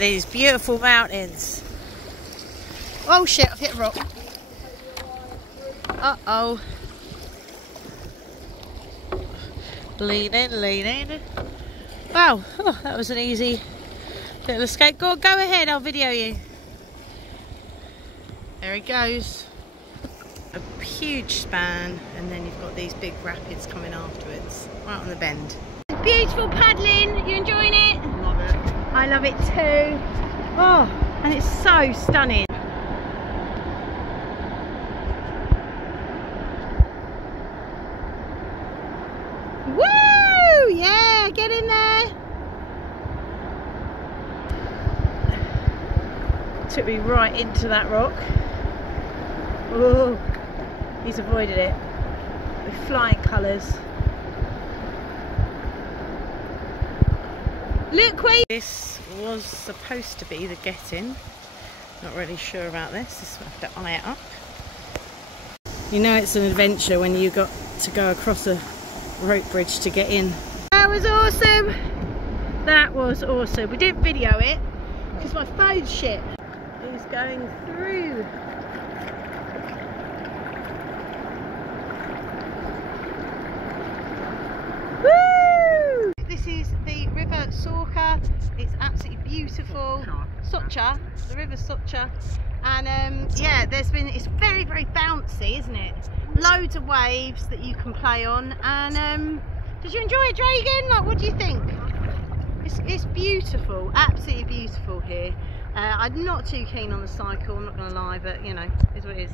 these beautiful mountains. Oh shit, I've hit a rock. Uh-oh. Leaning, leaning. Wow, oh, that was an easy little escape. Go ahead, I'll video you. There he goes. A huge span, and then you've got these big rapids coming afterwards, right on the bend. Beautiful paddling, you enjoying it? Love it. I love it too. Oh, and it's so stunning. Woo! Yeah, get in there. Took me right into that rock. Oh, he's avoided it with flying colours. Look where this was supposed to be the get-in. Not really sure about this. Just have to eye it up. You know it's an adventure when you got to go across a rope bridge to get in. That was awesome. That was awesome. We didn't video it because my phone's shit. It's going through. Woo! This is the River Soca. It's absolutely beautiful. Soca, the River Soca. And yeah, it's very, very bouncy, isn't it? Loads of waves that you can play on. And did you enjoy it, Dragon? Like, what do you think? It's beautiful, absolutely beautiful here. I'm not too keen on the cycle, I'm not going to lie, but you know, it's what it is.